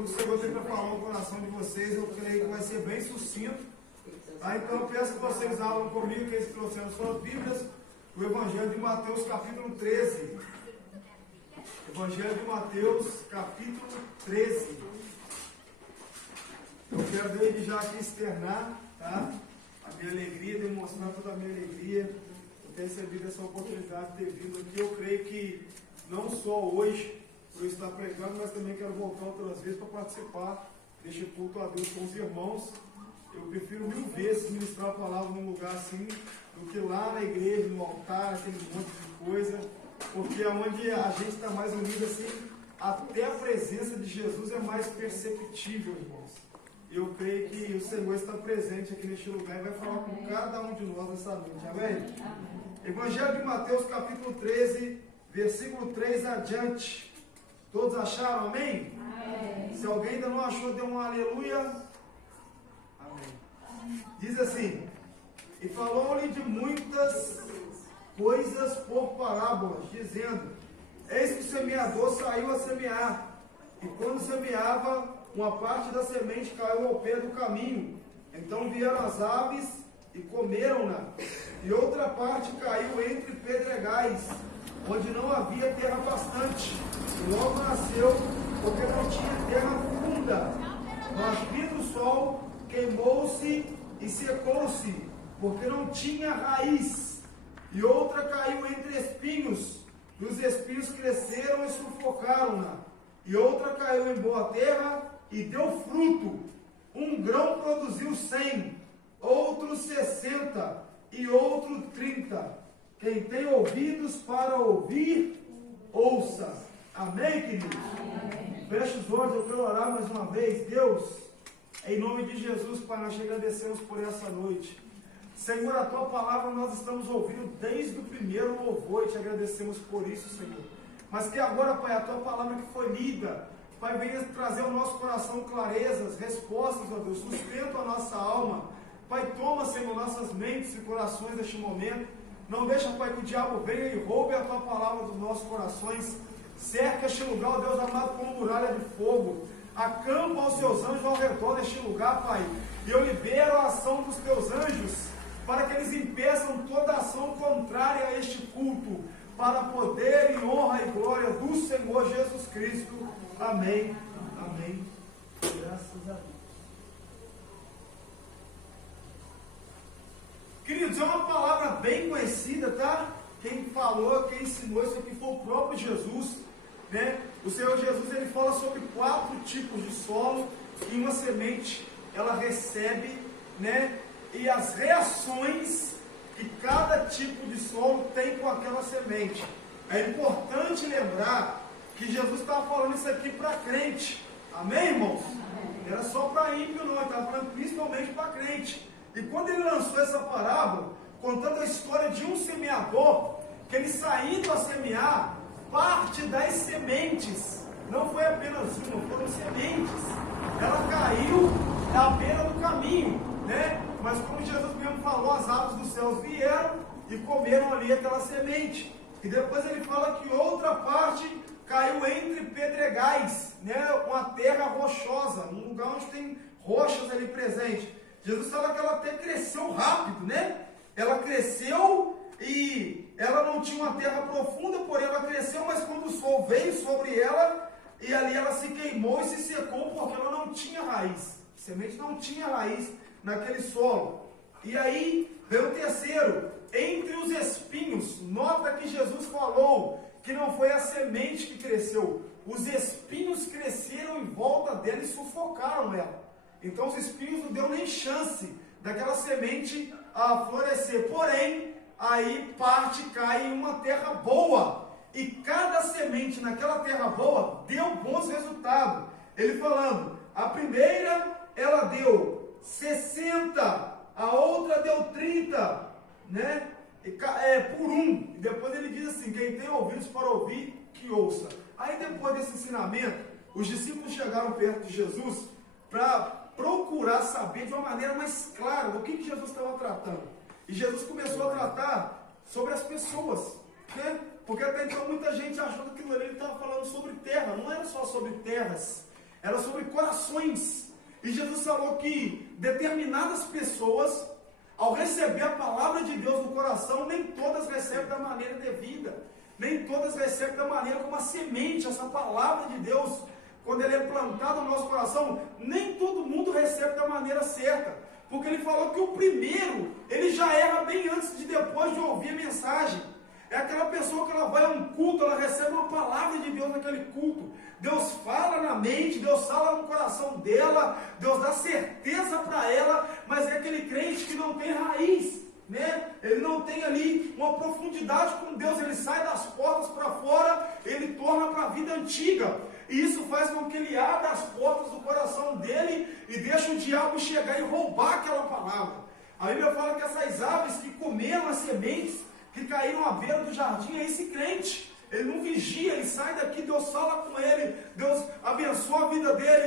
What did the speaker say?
o Senhor tem para falar no coração de vocês, eu creio que vai ser bem sucinto. Tá? Então eu peço que vocês abram comigo, que eles trouxeram suas Bíblias, o Evangelho de Mateus, capítulo 13. Evangelho de Mateus, capítulo 13. Eu quero desde já aqui externar, tá? A minha alegria, demonstrar toda a minha alegria por ter recebido essa oportunidade de ter vindo aqui. Eu creio que não só hoje, por eu estar pregando, mas também quero voltar outras vezes para participar deste culto a Deus com os irmãos. Eu prefiro 1000 vezes ministrar a palavra num lugar assim, do que lá na igreja, no altar, aquele monte de coisa, porque é onde a gente está mais unido assim, até a presença de Jesus é mais perceptível, irmãos. Eu creio que o Senhor está presente aqui neste lugar e vai falar com cada um de nós nessa noite, amém? Evangelho de Mateus, capítulo 13, versículo 3 adiante. Todos acharam, amém? Amém. Se alguém ainda não achou, dê um aleluia. Amém. Diz assim: e falou-lhe de muitas coisas por parábolas, dizendo: eis que o semeador saiu a semear, e quando semeava, uma parte da semente caiu ao pé do caminho, então vieram as aves e comeram-na, e outra parte caiu entre pedregais, onde não havia terra bastante, e logo nasceu, porque não tinha terra funda, mas vindo o sol, queimou-se e secou-se, porque não tinha raiz. E outra caiu entre espinhos, e os espinhos cresceram e sufocaram-na. E outra caiu em boa terra e deu fruto. Um grão produziu 100, outro 60 e outro 30. Quem tem ouvidos para ouvir, ouça. Amém, queridos? Amém. Feche os olhos, eu quero orar mais uma vez. Deus, em nome de Jesus, Pai, nós te agradecemos por essa noite. Senhor, a tua palavra nós estamos ouvindo desde o primeiro louvor e te agradecemos por isso, Senhor. Mas que agora, Pai, a tua palavra que foi lida, Pai, venha trazer ao nosso coração clarezas, respostas, ó Deus, sustento a nossa alma. Pai, toma, Senhor, nossas mentes e corações neste momento. Não deixa, Pai, que o diabo venha e roube a tua palavra dos nossos corações. Cerca este lugar, ó Deus amado, com muralha de fogo. Acampa os seus anjos ao redor deste lugar, Pai. E eu libero a ação dos teus anjos, para que eles impeçam toda ação contrária a este culto, para poder e honra e glória do Senhor Jesus Cristo. Amém. Amém. Graças a Deus. Queridos, é uma palavra bem conhecida, tá? Quem falou, quem ensinou isso aqui foi o próprio Jesus, né? O Senhor Jesus, ele fala sobre 4 tipos de solo que uma semente, ela recebe, né? E as reações que cada tipo de solo tem com aquela semente. É importante lembrar que Jesus estava falando isso aqui para crente. Amém, irmãos? Não era só para ímpio, não. Ele estava falando principalmente para crente. E quando ele lançou essa parábola, contando a história de um semeador, que ele saindo a semear, parte das sementes, não foi apenas uma, foram sementes. Ela caiu à beira do caminho, né? Mas como Jesus mesmo falou, as aves dos céus vieram e comeram ali aquela semente. E depois ele fala que outra parte caiu entre pedregais, né? Uma terra rochosa, um lugar onde tem rochas ali presente. Jesus fala que ela até cresceu rápido, né? Ela cresceu e ela não tinha uma terra profunda, porém ela cresceu, mas quando o sol veio sobre ela, e ali ela se queimou e se secou, porque ela não tinha raiz. A semente não tinha raiz naquele solo. E aí veio o terceiro, entre os espinhos. Nota que Jesus falou que não foi a semente que cresceu, os espinhos cresceram em volta dela e sufocaram ela. Então os espinhos não deu nem chance daquela semente a florescer. Porém, aí parte cai em uma terra boa, e cada semente naquela terra boa deu bons resultados. Ele falando, a primeira ela deu 60, a outra deu 30, né? Por um. E depois ele diz assim, quem tem ouvidos para ouvir, que ouça. Aí depois desse ensinamento, os discípulos chegaram perto de Jesus para procurar saber de uma maneira mais clara do que Jesus estava tratando. E Jesus começou a tratar sobre as pessoas, né? Porque até então muita gente achou que aquilo ali ele estava falando sobre terra. Não era só sobre terras, era sobre corações. E Jesus falou que determinadas pessoas, ao receber a palavra de Deus no coração, nem todas recebem da maneira devida, nem todas recebem da maneira como a semente, essa palavra de Deus, quando ele é plantado no nosso coração, nem todo mundo recebe da maneira certa, porque ele falou que o primeiro, ele já erra bem antes de depois de ouvir a mensagem. É aquela pessoa que ela vai a um culto, ela recebe uma palavra de Deus naquele culto, Deus fala na mente, Deus fala no coração dela, Deus dá certeza para ela, mas é aquele crente que não tem raiz, né? Ele não tem ali uma profundidade com Deus, ele sai das portas para fora, ele torna para a vida antiga, e isso faz com que ele abra as portas do coração dele e deixe o diabo chegar e roubar aquela palavra. A Bíblia fala que essas aves que comeram as sementes, que caíram à beira do jardim, é esse crente. Ele não vigia, ele sai daqui, Deus fala com ele, Deus abençoa a vida dele.